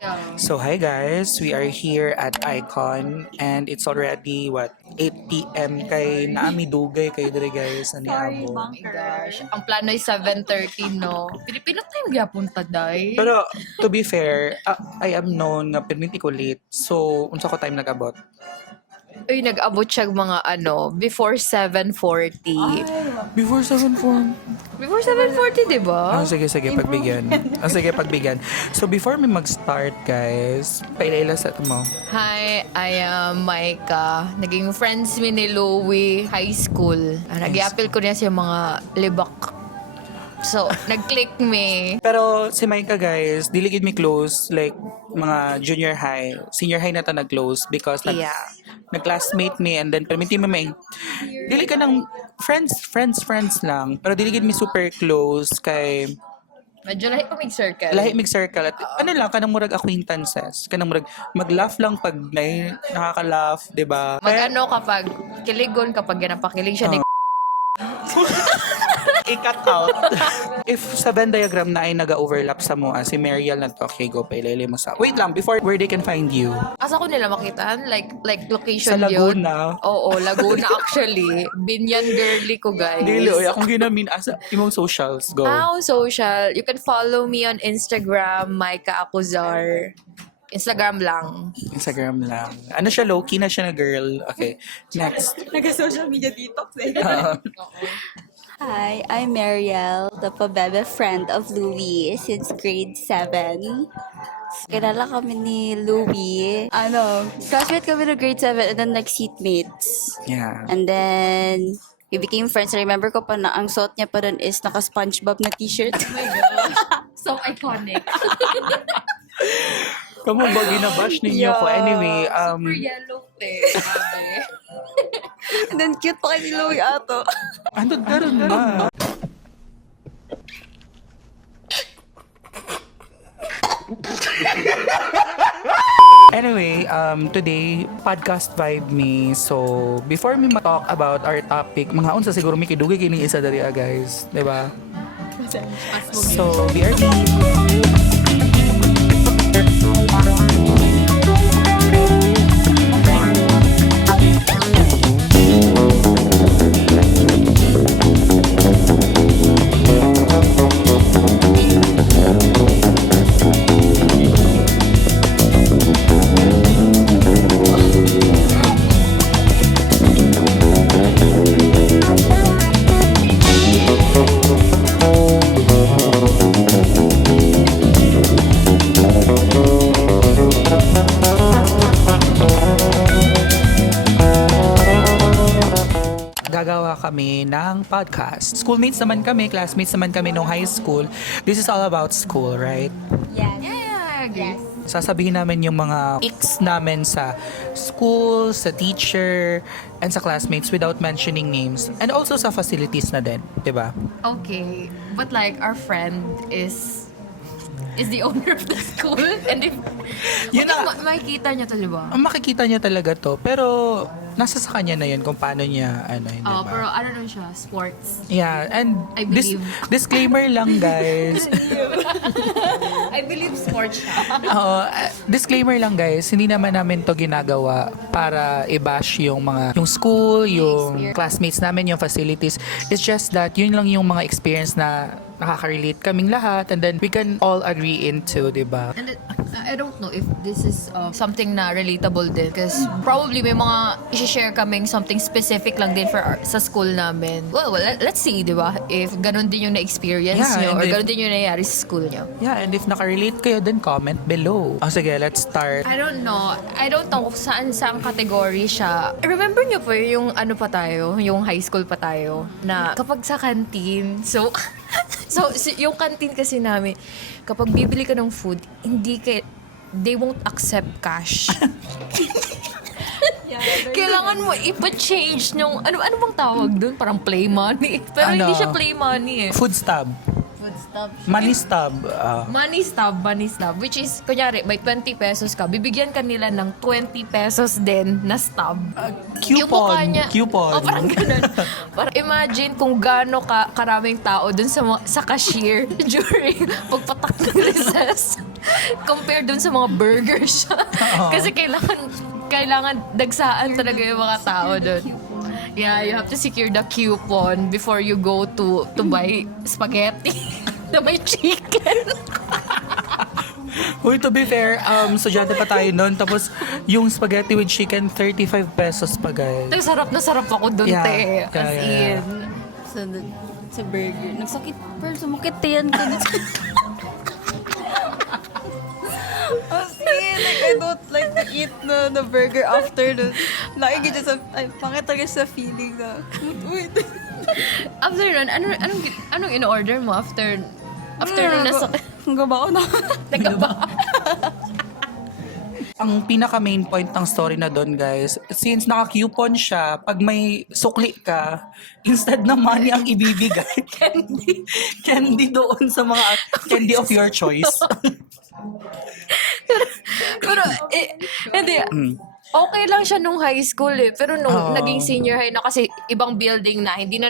Yeah. So hi guys, we are here at Icon and it's already 8 p.m. kay naami dugay kay dire guys ani Sorry, amo. oh my gosh. Ang plano ay 7:30, no? Pilipino tayong gyapon taday. Pero to be fair, I am known nga permiti ko late. So unsa ko time nag-abot? Uy, nag-abot siya mga before 7:40. Before 7:04. Before 7:40, di ba? Sige pagbigyan. Sige pagbigyan. So before me mag-start guys, pailaila sa mo. Hi, I am Maika. Naging friends mi ni Louie high school. Nag-i-appeal ko niya sa mga libak. So, nag-click me. Pero si Micah guys, dili gid mi close like mga junior high, senior high na ta nag-close because Yeah. nag-classmate me and then permiti mo may dili ka ng friends lang pero dili gid mi super close kay Medyo lahi pa may circle. lahi mig circle at ano lang kanang murag acquaintances kanang murag mag-laugh lang pag may nakaka-laugh, di ba? Mag-ano kapag kiligon, kapag yan ang pakilig siya ni I-cut out. If sa Venn diagram na ay naga-overlap sa mo, si Mariel na to, okay, go pa ilele mo sa. Wait lang, before where they can find you. Asa ko nila makitaan? Like Sa location yun? Laguna. Oo, Laguna actually. Binyan girly ko, guys. Dili, oy, akong ginamin asa imong socials, go. Social. You can follow me on Instagram, Maika Acuzar. Instagram lang. Instagram lang. Ano siya, low-key na siya na girl. Okay, next. Nag-social media detox eh. Hi, I'm Mariel, the pabebe friend of Louie since grade 7. Kilala kami ni Louie. Classmate kami no grade 7 and then seatmates. Yeah. And then, we became friends. I remember ko pa na ang suot niya pa dun is naka-SpongeBob na t-shirt. Oh my God. So iconic. Kamu ba ginabash ninyo ko? Anyway, Super yellow play. And then, cute pa kay si Louie ato. ano daron na? Anyway, today, podcast vibe me. So, before me talk about our topic, mga unsa siguro may kidugay kining isa dali guys. Diba? So, BRB. Gagawa kami ng podcast. Schoolmates naman kami, classmates naman kami nung high school. This is all about school, right? Yes. Yeah, I agree. Sasabihin namin yung mga icks namin sa school, sa teacher, and sa classmates without mentioning names. And also sa facilities na din, di ba? Okay. But like, our friend is the owner of the school. And if Yun na. makikita niya to, di ba? Ang makikita niya talaga to, pero nasa sa kanya na yun kung paano niya, hindi ba? Pero ano lang siya, sports. Yeah, and I believe. disclaimer lang, guys. I believe sports siya. Disclaimer lang, guys. Hindi naman namin to ginagawa para i-bash yung school, yung classmates namin, yung facilities. It's just that yun lang yung mga experience na nakaka-relate kaming lahat and then we can all agree into, di ba? And I don't know if this is something na relatable din because probably may mga i-share kaming something specific lang din sa school namin. Well, let's see, di ba? If ganun din yung na-experience Yeah, nyo and or if- ganun din yung nangyayari sa school nyo. Yeah, and if nakarelate kayo, then comment below. Sige, let's start. I don't know kung saan category siya. Remember nyo po yung ano pa tayo, yung high school pa tayo, na kapag sa canteen, so yung canteen kasi namin, kapag bibili ka ng food, they won't accept cash. Kailangan mo ipa-change nung, ano bang tawag doon? Parang play money. Pero hindi siya play money eh. Food stub. Money stub. Money stub. Which is, kunyari, may 20 pesos ka, bibigyan ka nila ng 20 pesos din na stub. Yung mukha niya, Coupon. parang ganun. Parang imagine kung gaano karaming tao dun sa cashier during pagpatak ng recess. Compare dun sa mga burger siya. Kasi kailangan dagsaan talaga yung mga tao dun. Yeah, you have to secure the coupon before you go to buy spaghetti na may chicken. Uy, to be fair, estudyante pa tayo noon. Tapos, yung spaghetti with chicken, 35 pesos pa, guys. Sarap na sarap ako dun, Yeah. te. As Yeah. in. Sa burger. Nagsakit, pero sumakit yan ko. Like, I don't like to eat the burger after the... Lagi ka sa... Ay, pangit talaga sa feeling na... Wait. After nun, anong in-order mo after nung nasa... Ang gaba ko na. Nagkaba. Ang pinaka main point ng story na doon, guys, since naka-coupon siya, pag may sukli ka, instead na money ang ibibigay, candy doon sa mga candy of your choice. Pero, hindi. Okay lang siya nung high school eh. Pero nung naging senior high na kasi ibang building na, hindi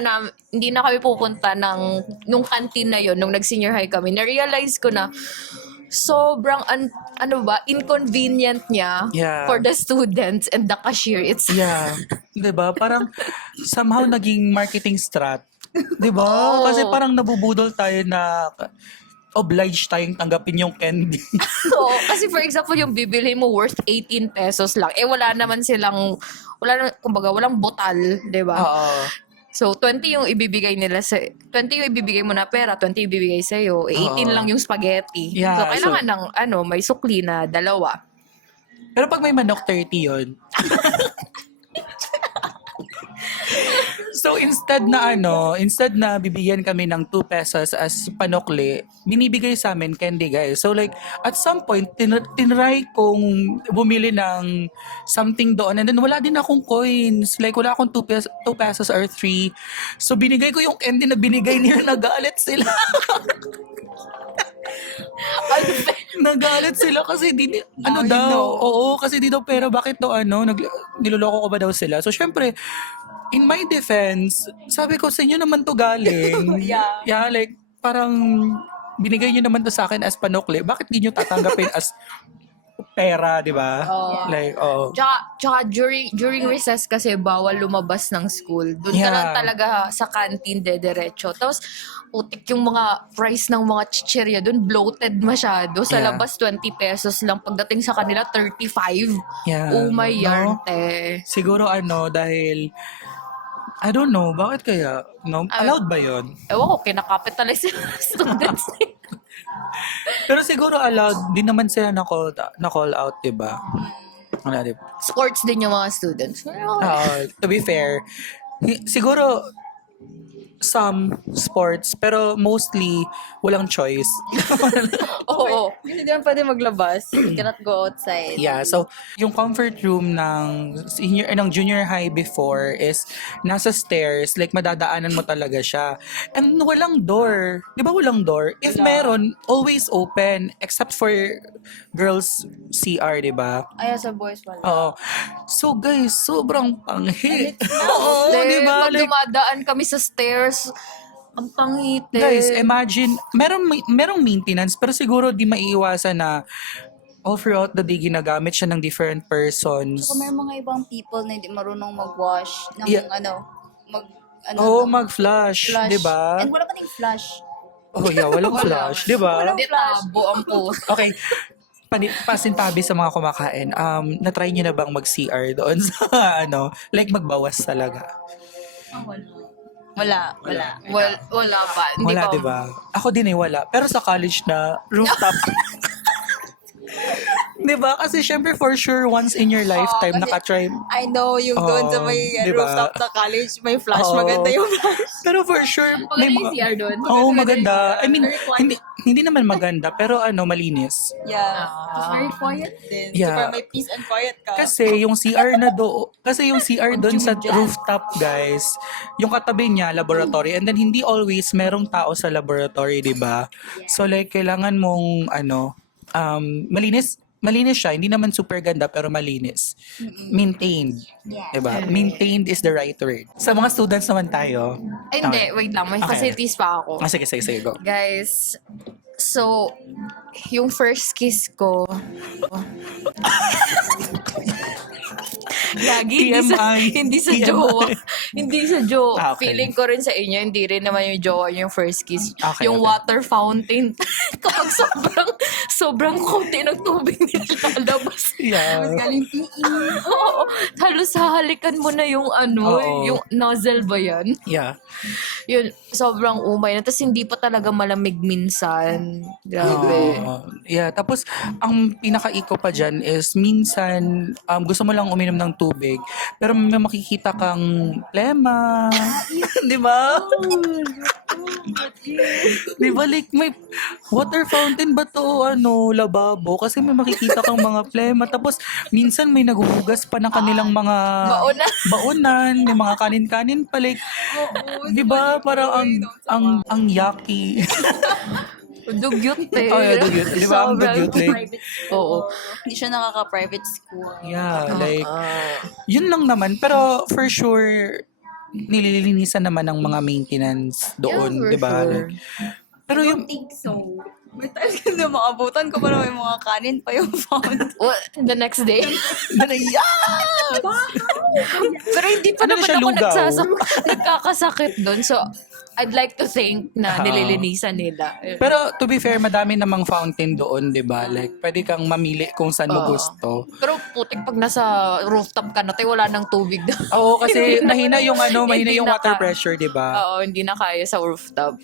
na kami pupunta nung canteen na yon nung nag-senior high kami. Na-realize ko na sobrang inconvenient niya Yeah. for the students and the cashier. It's Yeah. 'Di ba? Parang somehow naging marketing strat. 'Di ba? Kasi parang nabubudol tayo na obliged tayong tanggapin yung candy. so, kasi for example, yung bibili mo worth 18 pesos lang. Wala naman kumbaga, walang botal, di ba? Oo. So, 20 yung ibibigay nila 20 yung ibibigay mo na pera, 20 yung ibibigay sa'yo, 18 lang yung spaghetti. Yeah, so, kailangan ng, may sukli na dalawa. Pero pag may manok, 30 yun. So instead na bibigyan kami ng 2 pesos as panokli, binibigay sa amin candy, guys. So like at some point tinry kong bumili ng something doon and then wala din akong coins. Like wala akong 2 pesos or 3. So binigay ko yung candy na binigay nila, nagalit sila. Nagalit sila kasi kasi di daw pera, bakit daw niloloko ko ba daw sila? So syempre, in my defense, sabi ko sa inyo naman to galing. Yeah, like parang binigay niyo naman to sa akin as panokli. Bakit di niyo tatanggapin as pera, di ba? Like, Tsaka during recess kasi bawal lumabas ng school. Doon ka lang talaga sa canteen diretso. Tapos, putik yung mga price ng mga chichirya doon, bloated masyado. Sa Yeah. labas, 20 pesos lang. Pagdating sa kanila, 35. Yeah. Oh my No? yarte. Siguro dahil I don't know, bakit kaya? No? Allowed ba yun? Ewan ko, kinakapitalize yung students. Pero siguro allowed, din naman sila na-call out, diba? Diba? Sports din yung mga students. To be fair, siguro some sports, pero mostly walang choice. Oo. Hindi naman pwede maglabas. You cannot go outside. Yeah, so yung comfort room ng junior high before is nasa stairs, like madadaanan mo talaga siya. And walang door. 'Di ba walang door? If meron, always open except for girls CR, 'di ba? Ayaw sa boys wala. Oo. So guys, sobrang panghi. Oo, Pag 'di ba? Like, dumadaan kami sa stairs, ang pangit. guys, imagine, merong maintenance, pero siguro di maiiwasan na all throughout the day ginagamit siya ng different persons. Kung may mga ibang people na hindi marunong mag-wash ng Yeah. Mag-flash, flush. di ba? And wala pa ting flush. Oh yeah, walang flash, di ba? Hindi tabo ang po. Okay, pasintabi sa mga kumakain, na-try nyo na bang mag-CR doon sa like magbawas talaga? Wala. Wala pa. Hindi Wala, pa. di ba? Ako din wala. Pero sa college na rooftop. Di ba? Kasi syempre for sure once in your lifetime kasi nakatry. I know yung doon sa may diba? rooftop na college, may flash. Oo. Maganda yung flash. Pero for sure Maganda yung CR doon. Oo, maganda. I mean, Very quiet. hindi naman maganda pero malinis. Yeah. It's very quiet din. Yeah. So, para may peace and quiet ka. Kasi yung CR doon sa rooftop, guys, yung katabi niya laboratory and then hindi always merong tao sa laboratory, 'di ba? So like kailangan mong malinis siya, hindi naman super ganda pero malinis. Maintained. Yeah. Diba? Maintained is the right word. Sa mga students naman tayo. Ay, hindi, wait lang. May Okay. facilities pa ako. Sige, go. Guys, So, yung first kiss ko, lagi hindi sa, TMI. hindi sa TMI. jowa. Hindi sa jowa. Ah, okay. Feeling ko rin sa inyo, hindi rin naman yung jowa yung first kiss. Okay, Yung okay. water fountain. Kapag sobrang konti ng tubig nilalabas. Yeah. Galing PE. Oo. Halos hahalikan mo na yung Oo. yung nozzle ba yan? Yeah. Yun, sobrang umay na. Tapos hindi pa talaga malamig minsan. Grabe. Yeah, tapos ang pinaka-iko pa dyan is minsan gusto mo lang uminom ng tubig pero may makikita kang plema. Di ba? Di ba like may water fountain ba to lababo kasi may makikita kang mga plema tapos minsan may naghuhugas pa ng kanilang mga baonan, may mga kanin-kanin pa like di ba parang ang yucky. Dugyot eh. Oh, yeah, dugyot. Di ba? Ang dugyot, like, Private Oo. Hindi siya nakaka-private school. yeah, like, yun lang naman. Pero for sure, nililinisan naman ng mga maintenance doon, Yeah, for di ba? sure. Like, pero yung, think so. May talaga na makabutan ko para may mga kanin pa yung found. The next day. Pero hindi pa Ano na naman siya, ako lugaw? nagkakasakit doon. So, I'd like to think na Ah. nililinisan nila. pero to be fair, madami namang fountain doon, di ba? Like, pwede kang mamili kung saan mo Oo. gusto. Pero putik pag nasa rooftop ka na, tayo wala nang tubig doon. Oo, kasi Hindi na mahina yung mahina hindi yung na water ka- pressure, di ba? Oo, hindi na kaya sa rooftop.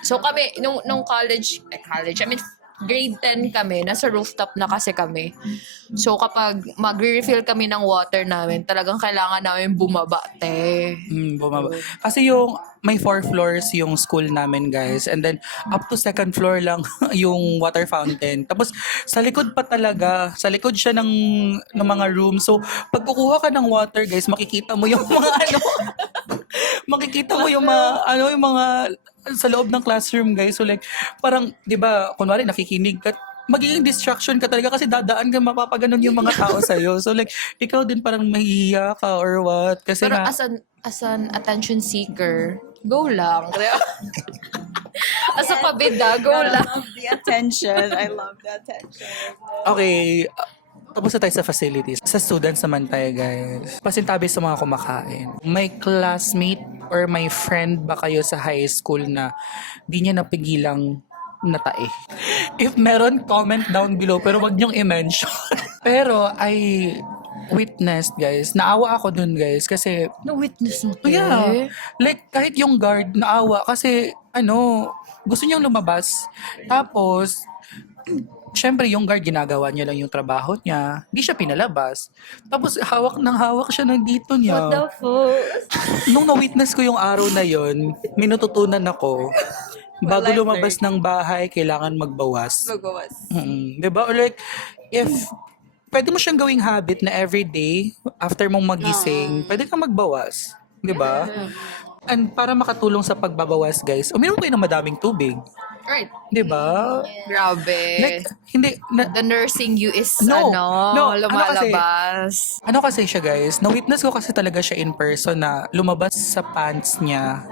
So kami, nung college, I mean, grade 10 kami, nasa rooftop na kasi kami. So kapag magre-refill kami ng water namin, talagang kailangan namin bumaba, te. Bumaba. Kasi yung may 4 floors yung school namin, guys. And then up to second floor lang yung water fountain. Tapos sa likod pa talaga, sa likod siya ng mga room. So pag kukuha ka ng water, guys, makikita mo yung mga makikita mo yung mga yung mga sa loob ng classroom, guys. So like parang 'di ba, kunwari nakikinig ka, magiging distraction ka talaga kasi dadaan ka, mapapaganon yung mga tao sa'yo. So like, ikaw din parang mahihiya ka or what. Kasi Pero nga, as an attention seeker, go lang. As a kabida, go I lang. love the attention. I love the attention. okay, tapos na tayo sa facilities. Sa students naman tayo, guys. Pasintabi sa mga kumakain. May classmate or may friend ba kayo sa high school na di niya napigilang natae? If meron, comment down below. Pero wag niyong i-mention. Pero I witnessed, guys. Naawa ako dun, guys. Kasi Na-witness mo, oh, yeah. Like, kahit yung guard, naawa. Kasi, gusto niyang lumabas. Tapos, syempre, yung guard, ginagawa niya lang yung trabaho niya. Hindi siya pinalabas. Tapos, hawak siya ng dito niya. What the fuck? Nung na-witness ko yung araw na yon, may natutunan ako. Bago life lumabas ng bahay, kailangan magbawas. Magawas. Diba? Or like, if pwede mo siyang gawing habit na everyday, after mong magising, pwede kang magbawas. Diba? And para makatulong sa pagbabawas, guys, uminom kayo ng madaming tubig. Right. Diba? Grabe. Like, hindi, The nursing you is, No. lumalabas. ano kasi siya, guys, na-witness ko kasi talaga siya in person na lumabas sa pants niya.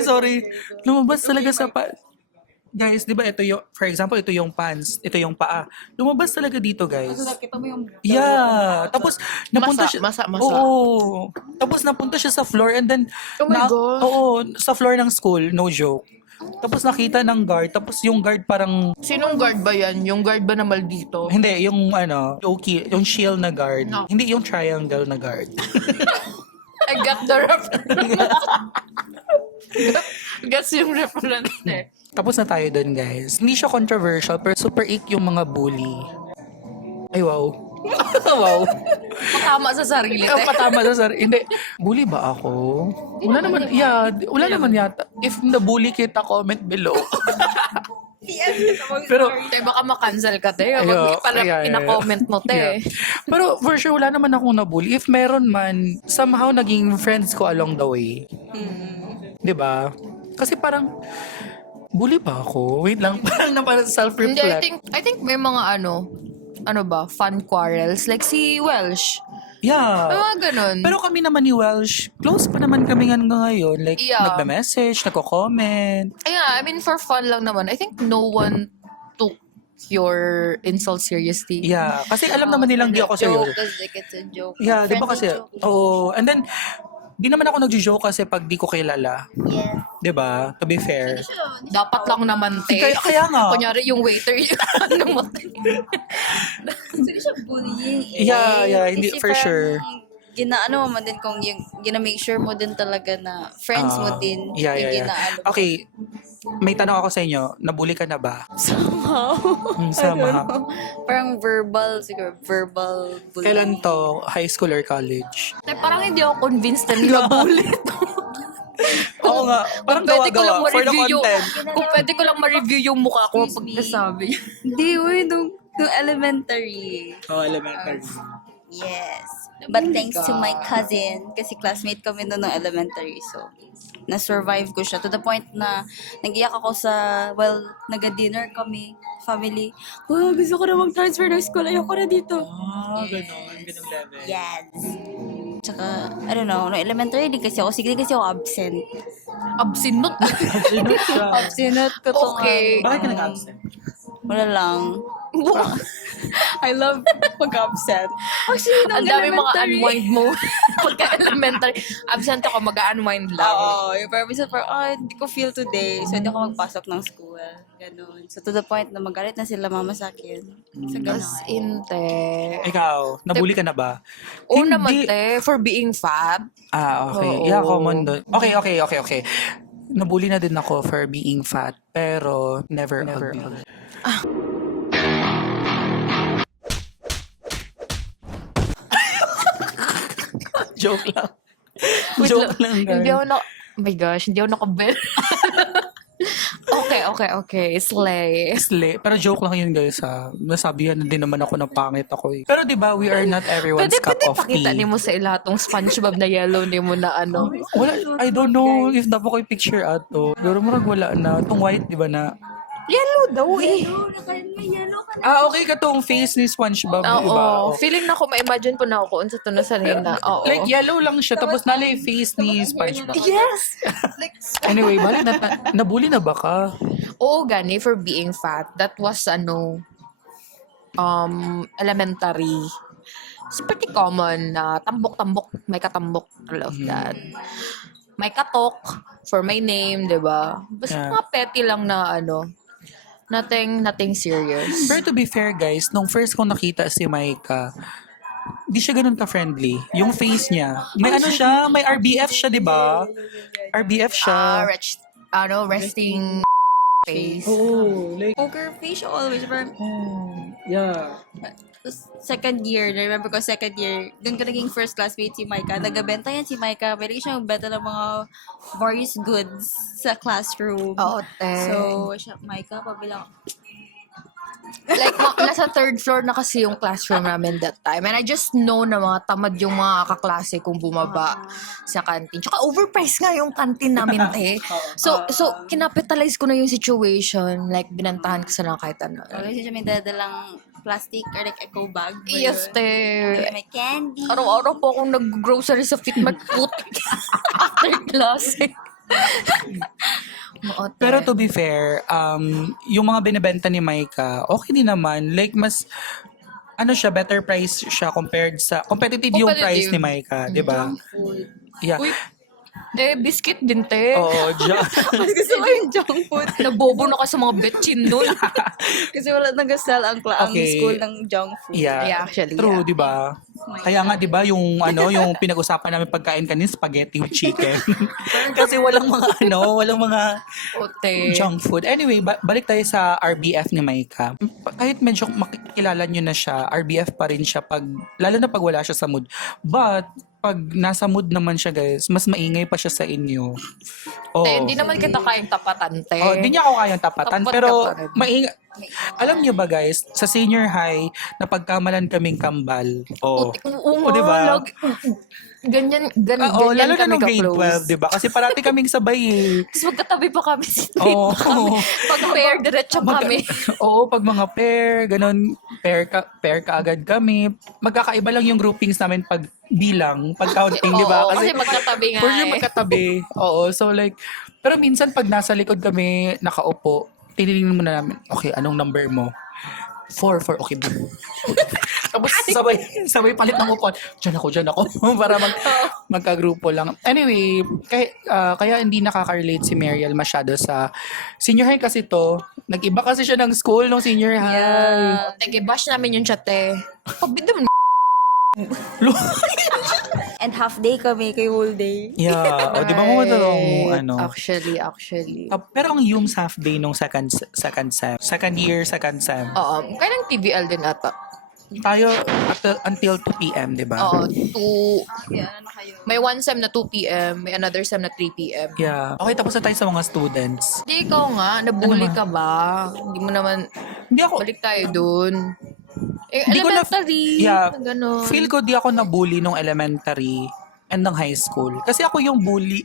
Sorry. Lumabas talaga sa pants. Guys, di ba ito yung, for example, ito yung pants, ito yung paa. Lumabas talaga dito, guys. Nakita mo yung... Yeah. Tapos, napunta siya. Masa. Oo. Tapos, napunta siya sa floor and then, Oh my gosh. Oo, sa floor ng school, no joke. Tapos, nakita ng guard. Tapos, yung guard parang, Sinong guard ba yan? Yung guard ba na maldito? hindi, yung yung shield na guard. No. Hindi yung triangle na guard. I got the reference. Gets yung reference eh. Tapos na tayo dun, guys. Hindi siya controversial, pero super ick yung mga bully. Ay, wow. Wow. Patama sa sarili. Ang patama sa sarili. Hindi. Bully ba ako? Wala naman, wala naman yata. If na-bully kita, comment below. Pero, Te, baka makancel ka, te. Ayo, Kapag pala yeah. ina-comment mo, te. Pero for sure, wala naman akong nabully. If meron man, somehow naging friends ko along the way. 'Di ba? Kasi parang, bully ba ako? Wait lang, parang na parang Hindi, self-reflect. I think may mga ano ba, fun quarrels. Like si Welsh. Yeah. Mga ganun. Pero kami naman ni Welsh, close pa naman kami hanggang ngayon. Like, Yeah. nagme-message, nagko-comment. Yeah, I mean, for fun lang naman. I think no one took your insult seriously. Yeah. Kasi alam naman nilang di ako seryoso. Joke, like it's a joke. Yeah, di ba Friendly kasi, joke. oo. And then, di naman ako nagjo-joke kasi pag di ko kilala. Yes. Di ba? To be fair. Dapat lang naman, te. Kaya nga. Kunyari yung waiter, ano mo, Hindi siya bullying eh. Yeah, hindi, Kasi for parang sure. Ginaano mo din kung yung gina-make sure mo din talaga na friends mo din. Yeah. Ginaano mo. Okay, may tanong ako sa inyo. Nabully ka na ba? Somehow. Somehow. Parang verbal, siguro. Verbal bullying. Kailan to? High school or college? te, parang hindi ako convinced na nila-bully to. Oo nga. Parang Pwede ko lang gawa-gawa for the ma-review yung, content. kung pwede ko lang ma-review yung mukha ko Excuse pag me. nasabi. Hindi, uy, nung elementary. Oh, elementary. Yes. But thanks to my cousin, kasi classmate kami noon ng elementary, so na-survive ko siya to the point na nag-iyak ako sa, well, nag-dinner kami, family. Oh, gusto ko na mag-transfer ng school, ayoko na dito. Ganun level. Yes. Tsaka, I don't know, no elementary din kasi ako, sige din kasi ako absent. Absinot. Absent ko to Okay. Bakit ka nag-absent? Wala lang. I love pag-absent. Actually, nung Ang dami mga elementary. unwind mo. Pagka-elementary, absent ako, mag-unwind lang. Oo, yung parang minsan parang, hindi ko feel today, so hindi ako magpasok ng school. Ganun. So to the point na magalit na sila mama sa akin. So ganun. As in, te. Ikaw, nabully ka na ba? Oo Hindi. naman, te. For being fat. Okay. Oo. Yeah, common doon. Okay. Nabully na din ako for being fat, pero never ugly. Joke lang. Wait Joke lang. lang, Hindi guys. ako na... Oh my gosh, hindi ako nakabel. Okay. Slay. Pero joke lang yun, guys, ha. Nasabihan na din naman ako na pangit ako, eh. Pero di ba, we are not everyone's cup Pwede of tea. pakita ni mo sa ilatong SpongeBob na yellow ni mo na ano. Wala, I don't know if dapat ko picture ato. Pero murag wala na. Itong white, di ba na? Yellow daw eh. Okay ka tong face ni SpongeBob, di Oo. ba? Feeling na ko, ma-imagine po na ako kung sa tunasan na. Oo. Like, yellow lang siya. Tapos nala yung face ni SpongeBob. Yes! Anyway, bali, nabully na ba ka? Oo, gani, for being fat. That was, elementary. It's pretty common na tambok-tambok, may katambok. I love that. May katok for my name, di ba? Basta Yeah. mga petty lang na nothing serious. Pero to be fair, guys, nung first kong nakita si Maika, di siya ganun ka-friendly. Yung face niya. May ano siya, may RBF siya, di ba? RBF siya. Resting face. Oh, like, Poker face always. Parang, yeah. second year, remember ko second year, doon ko naging first classmate si Micah. Nagabenta yan si Micah. Pwede siya magbenta ng mga various goods sa classroom. Oo, te. So, siya, Micah, pabilang. Like, nasa third floor na kasi yung classroom namin that time. And I just know na mga tamad yung mga kaklase kong bumaba sa canteen. Tsaka overpriced nga yung canteen namin, te. So, kinapitalize ko na yung situation. Like, binantahan ko sa kahit ano. Kasi siya may dadalang plastic or like eco bag. ba Yes, yun? te. May candy. Araw-araw po akong nag-grocery sa Fitmat putik after klase. Oo, te. Pero to be fair, yung mga binibenta ni Maika, okay din naman. Like, mas, ano siya, better price siya compared sa, competitive yung price Competitive. ni Maika, di ba? Food. Yeah. Uy, te, biscuit din, te. Oo, Mas gusto ko yung junk food. Nabobo na ka sa mga betchin nun. Kasi wala nag-sell ang Okay. school ng junk food. Yeah. Yeah, actually, True, yeah. di ba? Kaya nga, di ba, yung yung pinag-usapan namin pagkain kanina, spaghetti with chicken. Kasi walang mga Ote. junk food. Anyway, balik tayo sa RBF ni Maika. Kahit medyo makikilala nyo na siya, RBF pa rin siya lalo na pag wala siya sa mood. But, pag nasa mood naman siya, guys, mas maingay pa siya sa inyo. Oh. Te, hindi naman kita kayang tapatan, te. Oh, hindi niya ako kayang tapatan. Tapat Pero, ka pa rin. alam niyo ba, guys, sa senior high, napagkamalan kaming kambal. Oh. Oo O, nga, diba? Oo, lalo ganyan na kami nung grade 12, ka-close. di ba? Kasi parati kaming sabay eh. Tapos magkatabi pa kami, Oo. pa kami. Pag pair, diretso kami. Oo, pag mga pair, ganun, pair ka agad kami. Magkakaiba lang yung groupings namin pag bilang, pag counting, di ba? Oo, kasi magkatabi nga for sure eh. magkatabi. Oo, so like, pero minsan pag nasa likod kami nakaupo, tinitingnan muna namin, okay, anong number mo? 4, okay. Tapos sabay palit ng upuan. Diyan ako. Para magkagrupo lang. Anyway, kaya hindi nakaka-relate si Mariel masyado sa senior high kasi to. Nag-iba kasi siya ng school nung senior high. Nag-bash namin yung chat eh. Pabida mo. And half day kami, kay whole day. Yeah. O, di ba mo matulong, ano? Actually. Pero ang Hume's half day nung second sem. Second year, second sem. Oo. Kailang TBL din ata. Tayo until 2 p.m., di ba? Oo. May one sem na 2 p.m. May another sem na 3 p.m. Yeah. Okay, tapos na tayo sa mga students. Hindi, ikaw nga. Nabully Ano ba? ka ba? Hindi mo naman... Hindi ako, Balik tayo dun. Hindi ko na- Elementary. yeah, Ganon. feel ko di ako nabully nung elementary and ng high school. Kasi ako yung bully.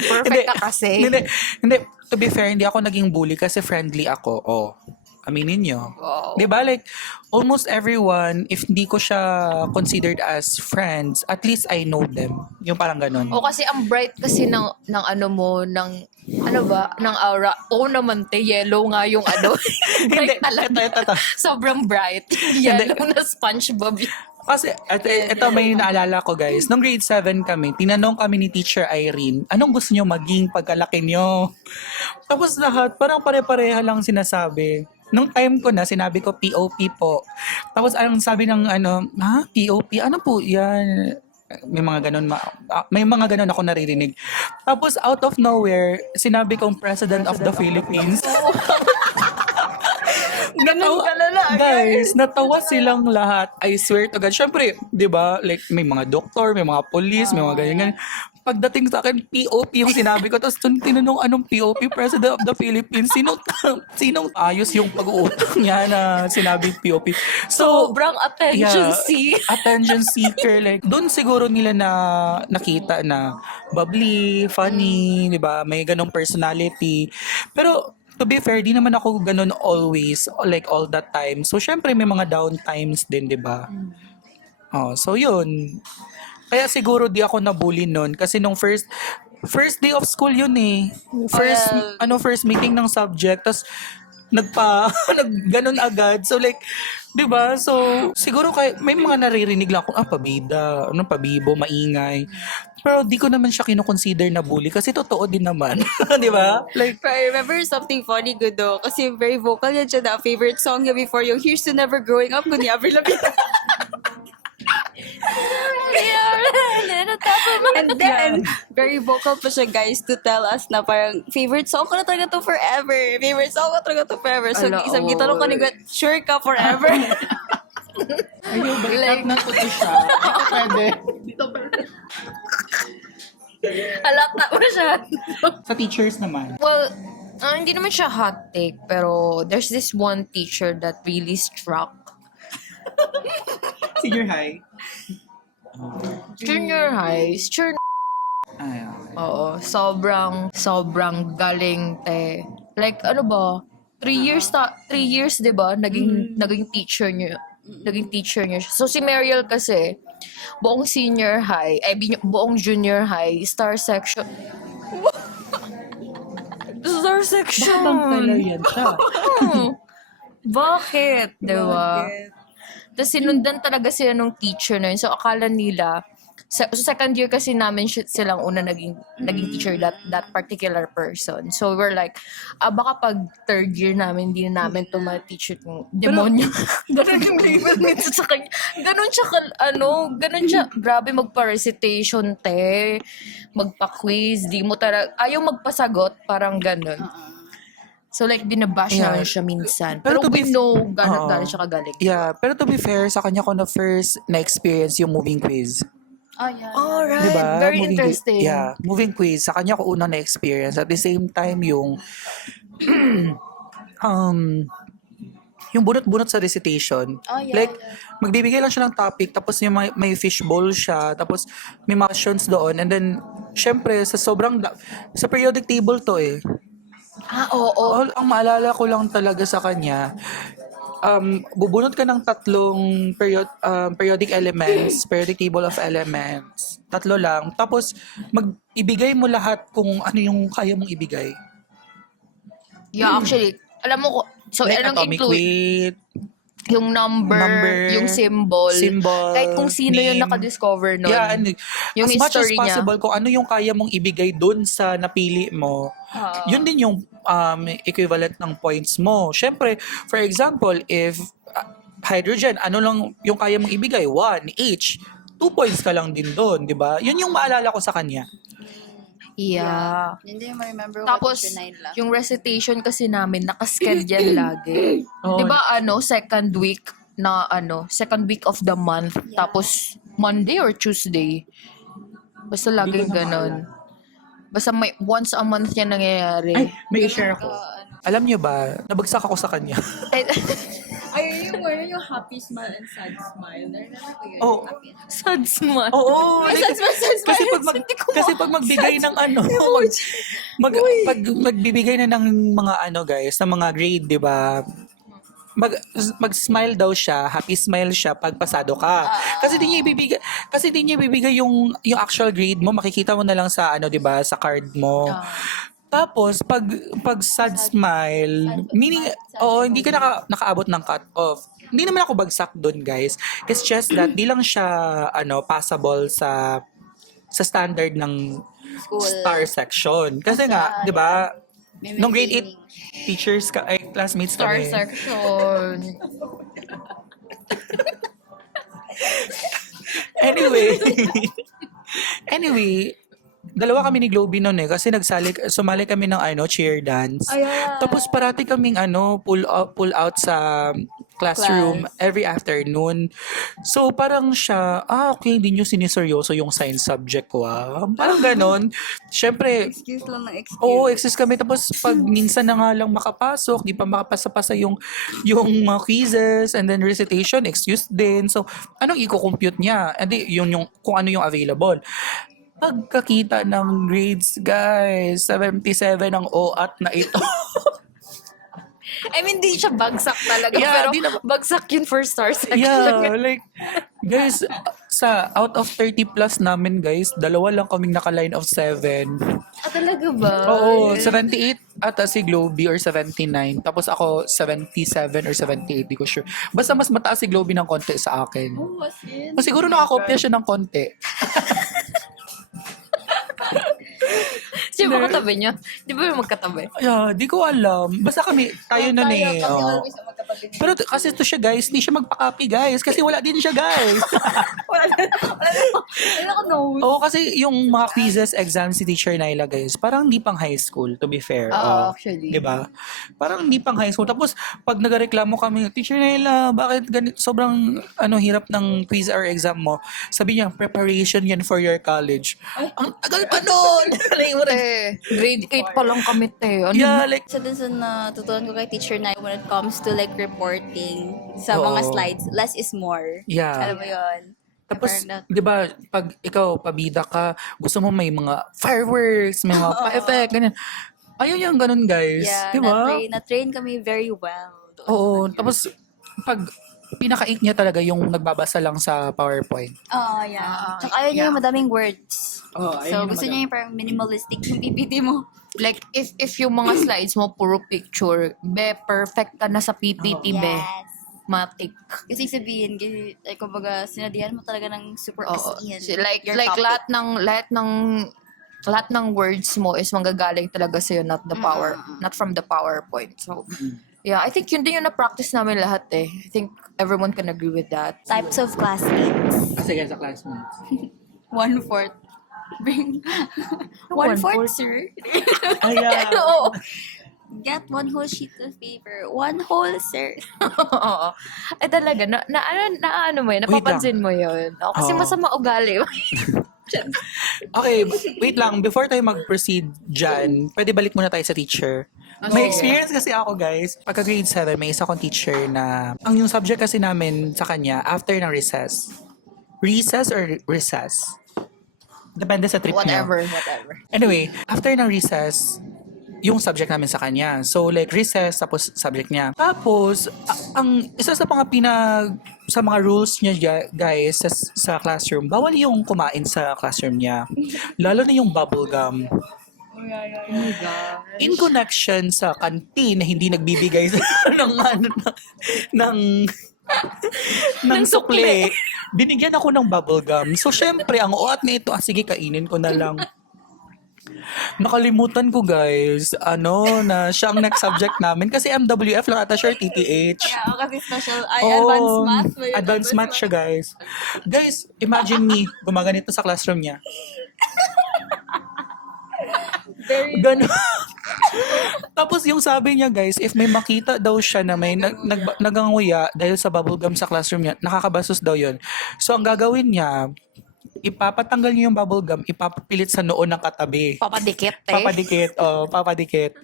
Perfect ka kasi. Hindi. To be fair, hindi ako naging bully kasi friendly ako. Oh, aminin nyo. Wow. Di ba? Like, almost everyone, if hindi ko siya considered as friends, at least I know them. Yung parang ganun. O kasi ang bright kasi ng ano mo, ng aura. Oo naman te, yellow nga yung ano. Bright talaga. Ito. Sobrang bright. Yellow na SpongeBob. Kasi, ito may naalala ko guys. Nung grade 7 kami, tinanong kami ni Teacher Irene, anong gusto nyo maging pagkalaki nyo? Tapos lahat, parang pare-pareha lang sinasabi. Nung time ko na, sinabi ko POP po. Tapos anong sabi ng POP? Ano po yan? May mga ganun ako naririnig. Tapos out of nowhere, sinabi kong President of the Philippines. Guys, natawa silang lahat. I swear to God. Syempre, di ba, like, may mga doktor, may mga police, may mga ganyan. Pagdating sa akin, POP yung sinabi ko. Tapos tinanong anong POP, President of the Philippines. Sinong ayos yung pag-uutang niya na sinabi POP. So, Sobrang attention seeker. attention seeker. Like, doon siguro nila na nakita na bubbly, funny, di ba? May ganong personality. Pero, to be fair, di naman ako ganun always, like all that time. So, syempre, may mga down times din, di ba? Oh, so, yun. Kaya siguro di ako nabully nun. Kasi nung first day of school yun eh. First meeting ng subject. Tapos, ganun agad. So, like, di ba? So, siguro may mga naririnig lang ako, pabida, pabibo, maingay. Pero di ko naman siya kinoconsider na bully kasi totoo din naman. Di ba? Like, I remember something funny good though. Kasi very vocal yan siya na favorite song niya before yung Here's to Never Growing Up ni Avril Lavigne. And then, very vocal pa siya guys to tell us na parang favorite song ko na talaga to forever. Favorite song ko talaga to forever. So, Ala, isang gitanong ko ni Gwen, sure ka forever? ayaw, balikat na to siya. Dito pwede. Halata mo siya. Sa teachers naman. Well, hindi naman siya hot take, pero there's this one teacher that really struck. Senior high. Junior high, Ay, oo, sobrang galing te. Like, ano ba? 3 years, di ba? Naging teacher niya. Naging teacher niya siya. So, si Mariel kasi, buong senior high, buong junior high, star section. Star section! yan siya. Bakit? Di ba? Tapos sinundan talaga sila nung teacher na yun. So, akala nila, so second year kasi namin silang una naging teacher, that particular person. So, we're like, baka pag third year namin, hindi na namin ito ma-teach yung demonyo. Ganun yung label nito sa kanya. Ganun siya, grabe magpa-recitation, te. Magpa-quiz, di mo talaga, ayaw magpasagot, parang ganun. So like, binabash Yeah. namin siya minsan. Pero Pero, to we be- know Oo. gano'n siya kagaling. Yeah, pero to be fair, sa kanya ko na first na-experience yung moving quiz. Oh, yeah. Alright, Diba? very Moving interesting. Yeah, moving quiz. Sa kanya ko unang na-experience. At the same time, yung yung bunot-bunot sa recitation. Oh, yeah, Like, magbibigay lang siya ng topic, tapos yung may fishbowl siya, tapos may mga questions doon, and then, syempre, sa periodic table to eh. Oo. All ang maalala ko lang talaga sa kanya, bubunot ka ng tatlong periodic elements, periodic table of elements. Tatlo lang. Tapos, ibigay mo lahat kung ano yung kaya mong ibigay. Yeah, actually, alam mo ko, so Like anong atomic include? weight, Yung number, yung symbol, kahit kung sino yung name. nakadiscover nun. Yeah, and yung as much as history niya. possible, kung ano yung kaya mong ibigay dun sa napili mo, yun din yung equivalent ng points mo. Syempre, for example, if hydrogen, ano lang yung kaya mong ibigay? 1 each. 2 points ka lang din doon, di ba? Yun yung maalala ko sa kanya. Yeah. Hindi mo remember Tapos, yung recitation kasi namin, nakaschedule lagi. Oo. Di ba, second week of the month. Tapos, Monday or Tuesday. Basta laging ganon. Basta may once a month yan nangyayari. Ay, may i-share ako. Alam niyo ba, nabagsak ako sa kanya. Ay, yung happy smile and sad smile. Oh, Sad smile. oo. Ay, sad smile. Kasi pag magbigay ng magbibigay na ng mga guys, ng mga grade, 'di ba? Mag-smile daw siya, happy smile siya pag pasado ka. Kasi di niya ibibigay yung actual grade mo, makikita mo na lang sa 'di ba, sa card mo. Tapos, pag sad smile, meaning, hindi ka nakaabot ng cut-off. Hindi naman ako bagsak doon, guys. It's just that, di lang siya, passable sa standard ng School. star section. Kasi nga, di ba, nung grade 8 teachers, classmates Star kami. section. Anyway, dalawa kami ni Globie noon kasi sumali kami ng cheer dance. Tapos parati kaming pull out sa classroom every afternoon. So parang siya, okay, hindi nyo siniseryoso yung science subject ko. Parang ganon. Syempre, Excuse lang ng excuse. oo, excuse kami. Tapos pag minsan na nga lang makapasok, di pa makapasa-pasa yung mga quizzes and then recitation, excuse din. So, anong i-compute niya? Hindi, yung kung ano yung available. Pagkakita ng grades, guys, 77 ang OAT na ito. I mean, di siya bagsak talaga. Yeah, pero di naman- bagsak yun for star section. Yeah, like, guys, sa out of 30 plus namin, guys, dalawa lang kaming naka-line of 7. Talaga ba? Oo, 78 ata si Globie or 79. Tapos ako, 77 or 78, di ko sure. Basta mas mataas si Globie ng konti sa akin. O siguro nakakopya siya ng konti. Siya ba katabi niya? Di ba yung magkatabi? Yeah, di ko alam. Basta tayo na eh. Oo. Pero kasi to siya, guys, hindi siya magpa-copy, guys. Kasi wala din siya, guys. Oo, kasi yung mga quizzes, exams si Teacher Naila, guys, parang hindi pang high school, to be fair. Oo, actually. Di ba? Parang hindi pang high school. Tapos, pag nagareklamo kami, Teacher Naila, bakit ganito? Sobrang hirap ng quiz or exam mo. Sabi niya, preparation yan for your college. Ang tagal pa nun! Grade 8 pa lang kami, te. Ano Yeah, like, So, dun sa natutunan ko kay teacher na when it comes to like reporting sa mga Oo. slides, less is more. yeah. Alam mo yun? Tapos, Parang di ba, pag ikaw, pabida ka, gusto mo may mga fireworks, may mga pa-effect, ganyan. Ayaw yung ganun, guys. yeah, Di ba? na-train kami very well. doon Oo. sa kanya. Tapos, pag pinaka-8 niya talaga yung nagbabasa lang sa PowerPoint. Oo, yeah. Tsaka ayaw niya yung madaming words. So, gusto niya yung parang minimalistic yung PPT mo. Like, if yung mga slides mo puro picture, perfect ka na sa PPT, Yes. Matik. Kasi sabihin, like, kumbaga, sinadihan mo talaga ng super Oo. as in. Like your topic. lahat ng words mo is manggagaling talaga sa'yo, not from the PowerPoint. So, yeah, I think yun din yung na-practice namin lahat eh. I think everyone can agree with that. Types of classmates. Sige, sa classmates. 1/4. Bring 1/4, sir. Ayan. Oo. Get 1 whole sheet of paper. 1 whole, sir. Oo. Talaga, ano mo yun, Wait napapansin mo yun. Kasi Oo. masama ugali. Okay, wait lang. Before tayo mag-proceed dyan, pwede balik muna tayo sa teacher. May experience kasi ako, guys. Pagka grade 7, may isa akong teacher na ang yung subject kasi namin sa kanya after ng recess. Recess or recess? Depende sa trip niya. Whatever. Anyway, after ng recess, yung subject namin sa kanya. So, like, recess, tapos subject niya. Tapos, ang isa sa sa mga rules niya, guys, sa classroom, bawal yung kumain sa classroom niya. Lalo na yung bubble gum. In connection sa canteen na hindi nagbibigay ng sukle, binigyan ako ng bubble gum. So, syempre, ang uat na ito, sige, kainin ko na lang. Nakalimutan ko, guys, na siya ang next subject namin. Kasi MWF lang ata siya, TTH. Yeah, kasi special, Oo, advanced math. ba yun? Advanced math siya, guys. Guys, imagine me, gumaganito sa classroom niya. Ganon. Tapos yung sabi niya, guys, if may makita daw siya na may naganguya dahil sa bubblegum sa classroom niya, nakakabasos daw yon. So, ang gagawin niya, ipapatanggal niya yung bubblegum, ipapapilit sa noo ng katabi. Papadikit Papadikit.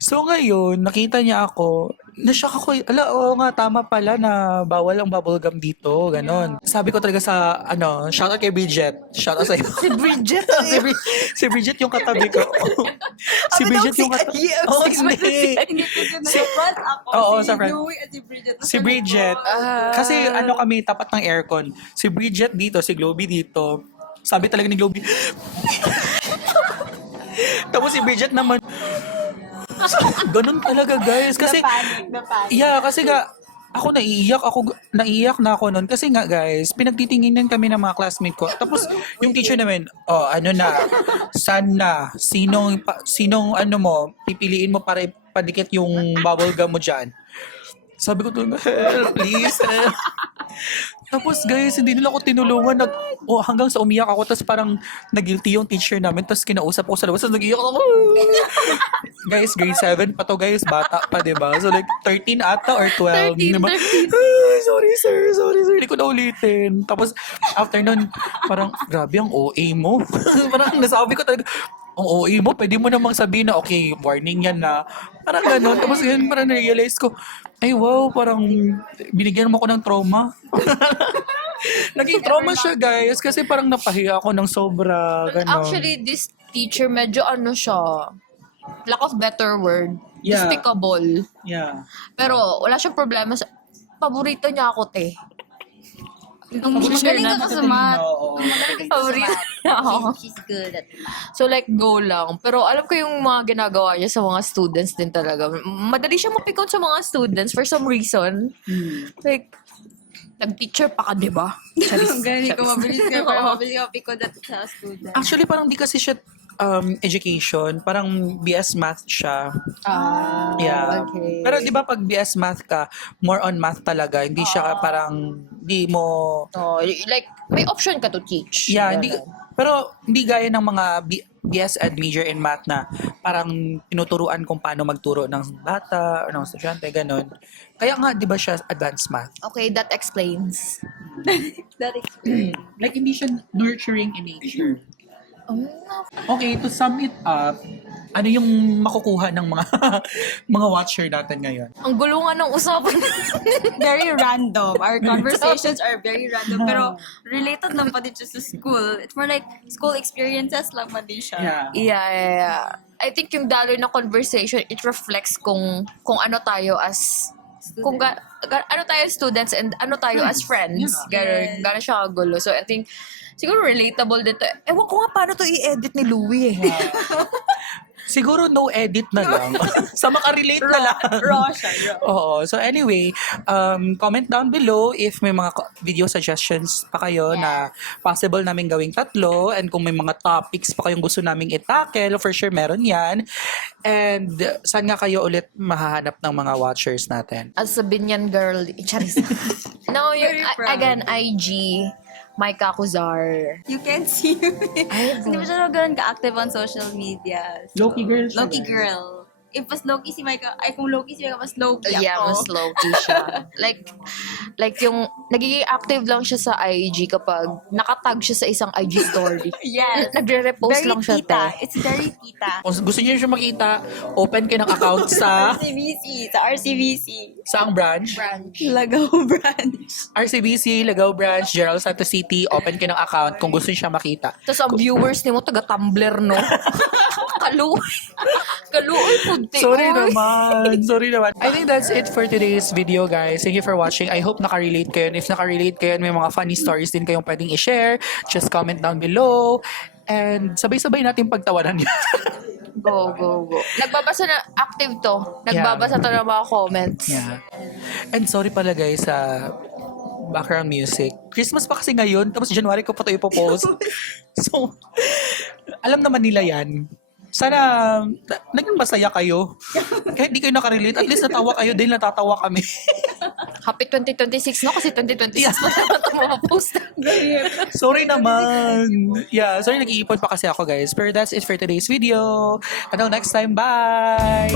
So ngayon, nakita niya ako, na-shock ako, oo nga, tama pala na bawal ang bubblegum dito, ganon. Sabi ko talaga sa, shout out kay Bridget. Shout out sa'yo. Si Bridget. Si Bridget yung katabi ko. Si Bridget yung katabi. Oo, hindi. Oo, sa front. Si Bridget. Kasi kami, tapat ng aircon. Si Bridget dito, si Globy dito. Sabi talaga ni Globy. Tapos si Bridget naman, ganun talaga, guys. Kasi, The panic. yeah, kasi ako naiiyak na ako noon. Kasi nga, guys, pinagtitinginan kami ng mga classmate ko. Tapos, yung teacher namin, saan na? Sinong pipiliin mo para ipadikit yung bubble gum mo dyan? Sabi ko tulungan, help, please, help. Tapos, guys, hindi nila ako tinulungan. Hanggang sa umiyak ako, tapos parang nag-guilty yung teacher namin, tapos kinausap ko sa labas, tapos nag-iyak ako. Guys, grade 7 pa to, guys. Bata pa, diba? So, like, 13 ata or 12. 13. Sorry, sir. Hindi ko na ulitin. Tapos, after nun, parang, grabe ang OA mo. Parang nasabi ko talaga, ang OA mo, pwede mo namang sabihin na, okay, warning yan na. Parang gano'n. Tapos yun, parang na-realize ko, ay wow, parang binigyan mo ako ng trauma. Naging trauma siya, guys, kasi parang napahiya ako ng sobra. Gano'n. Actually, this teacher, medyo siya, lack of better word, Yeah. despicable. Yeah. Pero wala siyang problema sa, paborito niya ako, te. Magaling ka sa math. Oo. Paborito niya ako. She's good at math. So like, go lang. Pero alam ko yung mga ginagawa niya sa mga students din talaga. Madali siya ma-pick out sa mga students for some reason. Like, nag-teacher pa ka, di ba? Galing ko, mabilis ka pick out sa student. Actually, parang di kasi siya education. Parang BS Math siya. Yeah. okay. Pero di ba pag BS Math ka, more on math talaga. Hindi siya parang, di mo... Oh, like, may option ka to teach. Yeah, hindi, Ganun. pero hindi gaya ng mga BS Ed major in math na parang tinuturuan kung paano magturo ng bata o ng estudyante, ganun. Kaya nga, di ba siya advanced math? Okay, that explains. That experience. Like, hindi siya nurturing in nature. Okay, to sum it up, ano yung makukuha ng mga mga watcher natin ngayon? Ang gulungan ng usapan. Very random. Our conversations are very random. Pero related lang pa din siya sa school. It's more like school experiences lang pa din siya. Yeah. I think yung daloy na conversation, it reflects kung ano tayo as kung ano tayo as students and ano tayo as friends. Gano'n siya kagulo. So I think siguro relatable dito. Ewan ko nga paano to i-edit ni Louie eh. Siguro no edit na lang. Sa makarelate na lang. Raw siya. Oo. So anyway, comment down below if may mga video suggestions pa kayo na possible namin gawing 3, and kung may mga topics pa kayong gusto naming i-tackle, for sure meron yan. And saan nga kayo ulit mahahanap ng mga watchers natin? As a Binyan girl, charis. No, Very proud. again, IG, Maika Kuzar. You can see me. Hindi pa siya ganun ka-active on social media. So, Low-key girl siya, Low-key guys. girl. mas low-key si Micah, ay kung low-key si Micah, mas low-key ako. Yeah, mas low-key siya. like yung nagiging active lang siya sa IG kapag nakatag siya sa isang IG story. Yes. Nagre-repost Very lang siya, tita. te. It's very tita. Kung gusto niyo siya makita, open kayo ng account sa RCBC. Sa RCBC. saang branch? Lagaw branch. RCBC, Lagaw Branch, Gerald Santos City, open kayo ng account kung gusto niyo siya makita. Tapos ang viewers ni mo, taga-Tumblr, no? Kaluoy. Kaluoy, punti. Sorry naman. I think that's it for today's video, guys. Thank you for watching. I hope nakarelate kayo. And if nakarelate kayo, may mga funny stories din kayong pwedeng i-share. Just comment down below. And sabay-sabay natin pagtawanan yun. Go. Nagbabasa na, active to. Nagbabasa to ng mga comments. Yeah. And sorry pala guys sa background music. Christmas pa kasi ngayon, tapos January ko pa ito ipopost. So, alam naman nila yan. Sana naging masaya kayo. Kahit di kayo nakarelate, at least natawa kayo din, natatawa kami. Happy 2026, no? Kasi 2026 pa naman ito mapost. Sorry naman. Yeah, sorry nag-iipon pa kasi ako guys. Pero that's it for today's video. Until next time, bye!